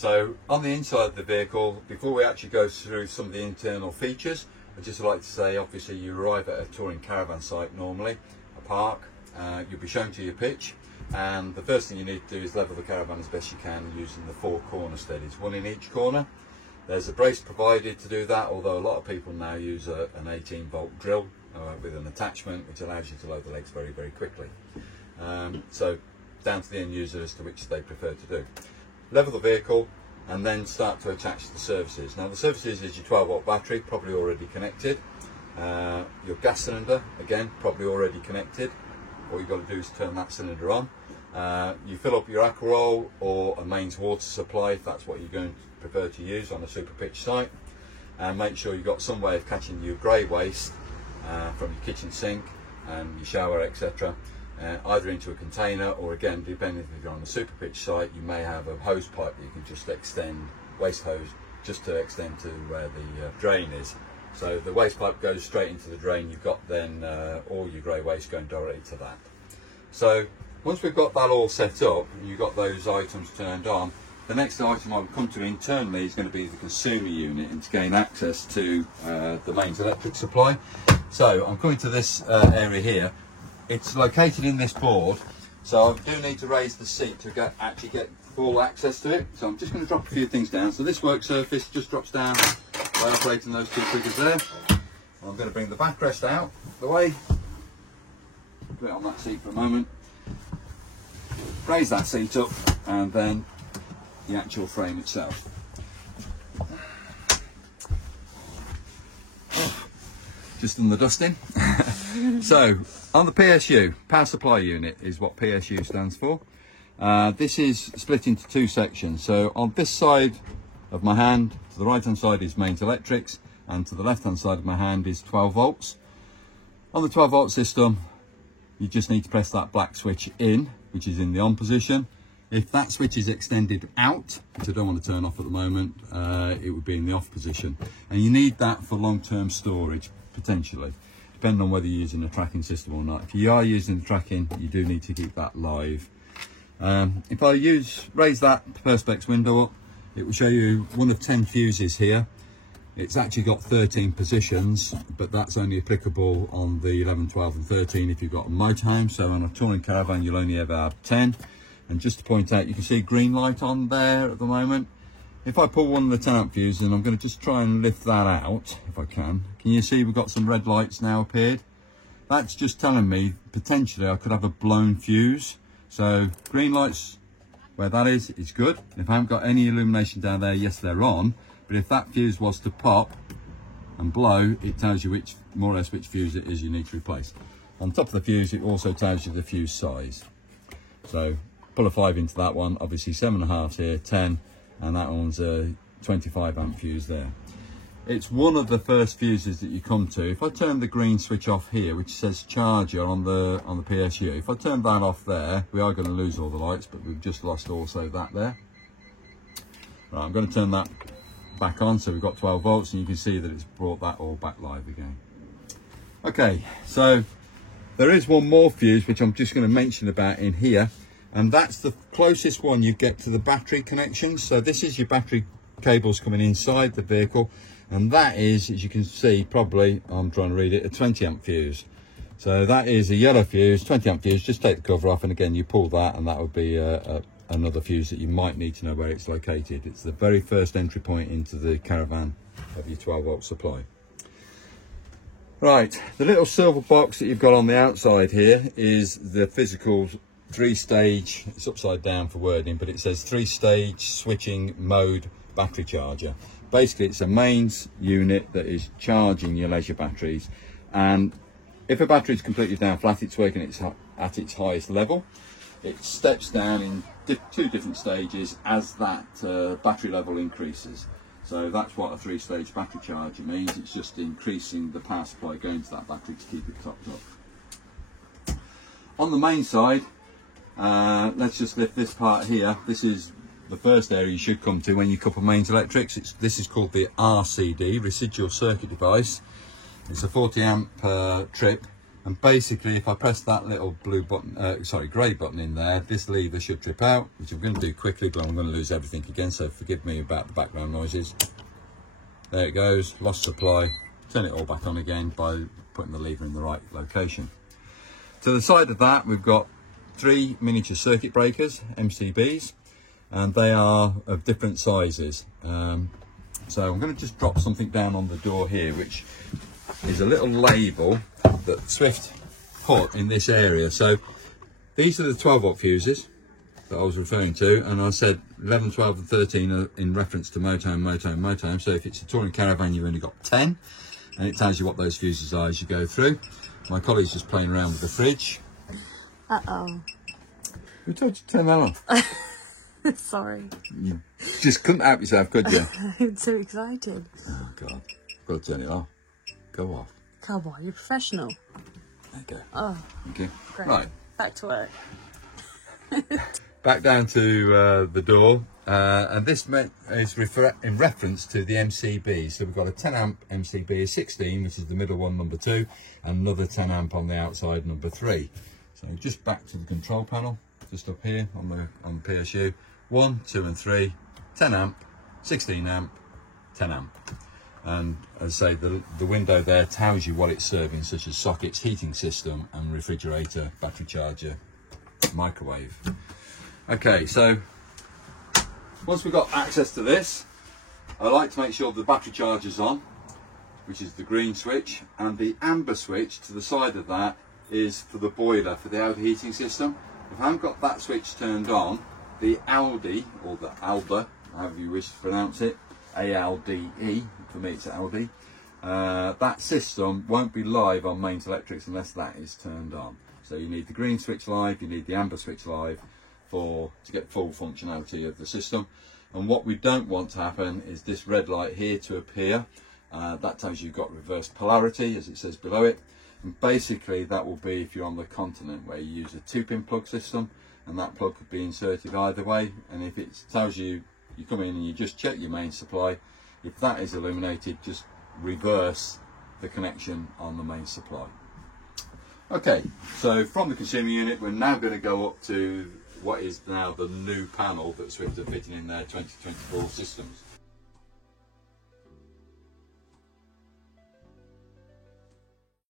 So on the inside of the vehicle, before we actually go through some of the internal features, I'd just like to say, obviously you arrive at a touring caravan site normally, a park, you'll be shown to your pitch, and the first thing you need to do is level the caravan as best you can using the 4 corner steadies, one in each corner. There's a brace provided to do that, although a lot of people now use an 18-volt drill with an attachment which allows you to load the legs very, very quickly. So down to the end user as to which they prefer to do. Level the vehicle and then start to attach the services. Now the services is your 12-volt battery, probably already connected. Your gas cylinder, again, probably already connected. All you've got to do is turn that cylinder on. You fill up your Aquaroll or a mains water supply if that's what you're going to prefer to use on a super pitch site, and make sure you've got some way of catching your grey waste from your kitchen sink and your shower, etc. Either into a container, or again, depending if you're on a super pitch site, you may have a hose pipe that you can just extend, waste hose, just to extend to where the drain is. So the waste pipe goes straight into the drain. You've got then all your grey waste going directly to that. So once we've got that all set up and you've got those items turned on, the next item I will come to internally is going to be the consumer unit, and to gain access to the mains electric supply. So I'm coming to this area here. It's located in this board, so I do need to raise the seat to actually get full access to it. So I'm just going to drop a few things down. So this work surface just drops down by operating those 2 figures there. I'm going to bring the backrest out the way, put it on that seat for a moment, raise that seat up, and then the actual frame itself. Just done the dusting. So on the PSU, power supply unit is what PSU stands for. This is split into 2 sections. So on this side of my hand, to the right hand side is mains electrics, and to the left hand side of my hand is 12 volts. On the 12 volt system, you just need to press that black switch in, which is in the on position. If that switch is extended out, which I don't want to turn off at the moment, it would be in the off position. And you need that for long-term storage, potentially, depending on whether you're using a tracking system or not. If you are using the tracking, you do need to keep that live. If I raise that Perspex window up, it will show you one of 10 fuses here. It's actually got 13 positions, but that's only applicable on the 11, 12 and 13 if you've got a motorhome. So on a touring caravan, you'll only ever have 10. And just to point out, you can see green light on there at the moment. If I pull one of the 10 amp fuses, and I'm going to just try and lift that out if I can you see we've got some red lights now appeared? That's just telling me potentially I could have a blown fuse. So green lights where that is, it's good. If I haven't got any illumination down there, yes, they're on. But if that fuse was to pop and blow, it tells you more or less which fuse it is you need to replace. On top of the fuse, it also tells you the fuse size. So pull a 5 into that one, obviously 7.5 here, 10, and that one's a 25 amp fuse there. It's one of the first fuses that you come to. If I turn the green switch off here, which says charger on the PSU, if I turn that off there, we are going to lose all the lights, but we've just lost also that there. Right, I'm going to turn that back on, so we've got 12 volts, and you can see that it's brought that all back live again. Okay, so there is one more fuse which I'm just going to mention about in here, and that's the closest one you get to the battery connection. So this is your battery cables coming inside the vehicle, and that is, as you can see, probably, I'm trying to read it, a 20 amp fuse. So that is a yellow fuse, 20 amp fuse. Just take the cover off, and again you pull that, and that would be another fuse that you might need to know where it's located. It's the very first entry point into the caravan of your 12 volt supply. Right, the little silver box that you've got on the outside here is the physical 3-stage, it's upside down for wording, but it says 3-stage switching mode battery charger. Basically, it's a mains unit that is charging your leisure batteries, and if a battery is completely down flat, it's working at its highest level. It steps down in 2 different stages as that battery level increases. So that's what a 3-stage battery charger means. It's just increasing the power supply going to that battery to keep it topped up. On the main side, let's just lift this part here. This is the first area you should come to when you couple mains electrics. This is called the RCD, residual circuit device. It's a 40 amp trip, And basically, if I press that little blue button, grey button in there, this lever should trip out, which I'm going to do quickly, but I'm going to lose everything again, so forgive me about the background noises. There it goes, lost supply. Turn it all back on again by putting the lever in the right location. To the side of that, we've got 3 miniature circuit breakers, MCBs, and they are of different sizes. So I'm going to just drop something down on the door here, which is a little label that Swift put in this area. So these are the 12 volt fuses that I was referring to, and I said 11, 12 and 13 are in reference to motorhome, motorhome, motorhome. So if it's a touring caravan, you've only got 10, and it tells you what those fuses are as you go through. My colleague's just playing around with the fridge. Uh-oh. Who told you to turn that on? Sorry. You just couldn't help yourself, could you? I'm so excited. Oh God, got to turn it off. Go off. Come on, you're professional. There you go. Oh, Okay. great. Right. Back to work. Back down to the door, and this is in reference to the MCB. So we've got a 10 amp MCB, a 16, which is the middle one, number 2, and another 10 amp on the outside, number 3. So just back to the control panel, just up here on the PSU. 1, 2 and 3, 10 amp, 16 amp, 10 amp. And as I say, the window there tells you what it's serving, such as sockets, heating system and refrigerator, battery charger, microwave. Okay, so once we've got access to this, I like to make sure the battery charger's on, which is the green switch, and the amber switch to the side of that is for the boiler, for the outer heating system. If I haven't got that switch turned on, the Alde, or the Alba, however you wish to pronounce it, A-L-D-E, for me it's Aldi, that system won't be live on mains electrics unless that is turned on. So you need the green switch live, you need the amber switch live to get full functionality of the system. And what we don't want to happen is this red light here to appear. That tells you you've got reverse polarity, as it says below it. And basically that will be if you're on the continent where you use a 2-pin plug system, and that plug could be inserted either way. And if it tells you, you come in and you just check your main supply, if that is illuminated, just reverse the connection on the main supply. Okay, so from the consumer unit, we're now going to go up to what is now the new panel that Swift are fitting in their 2024 systems.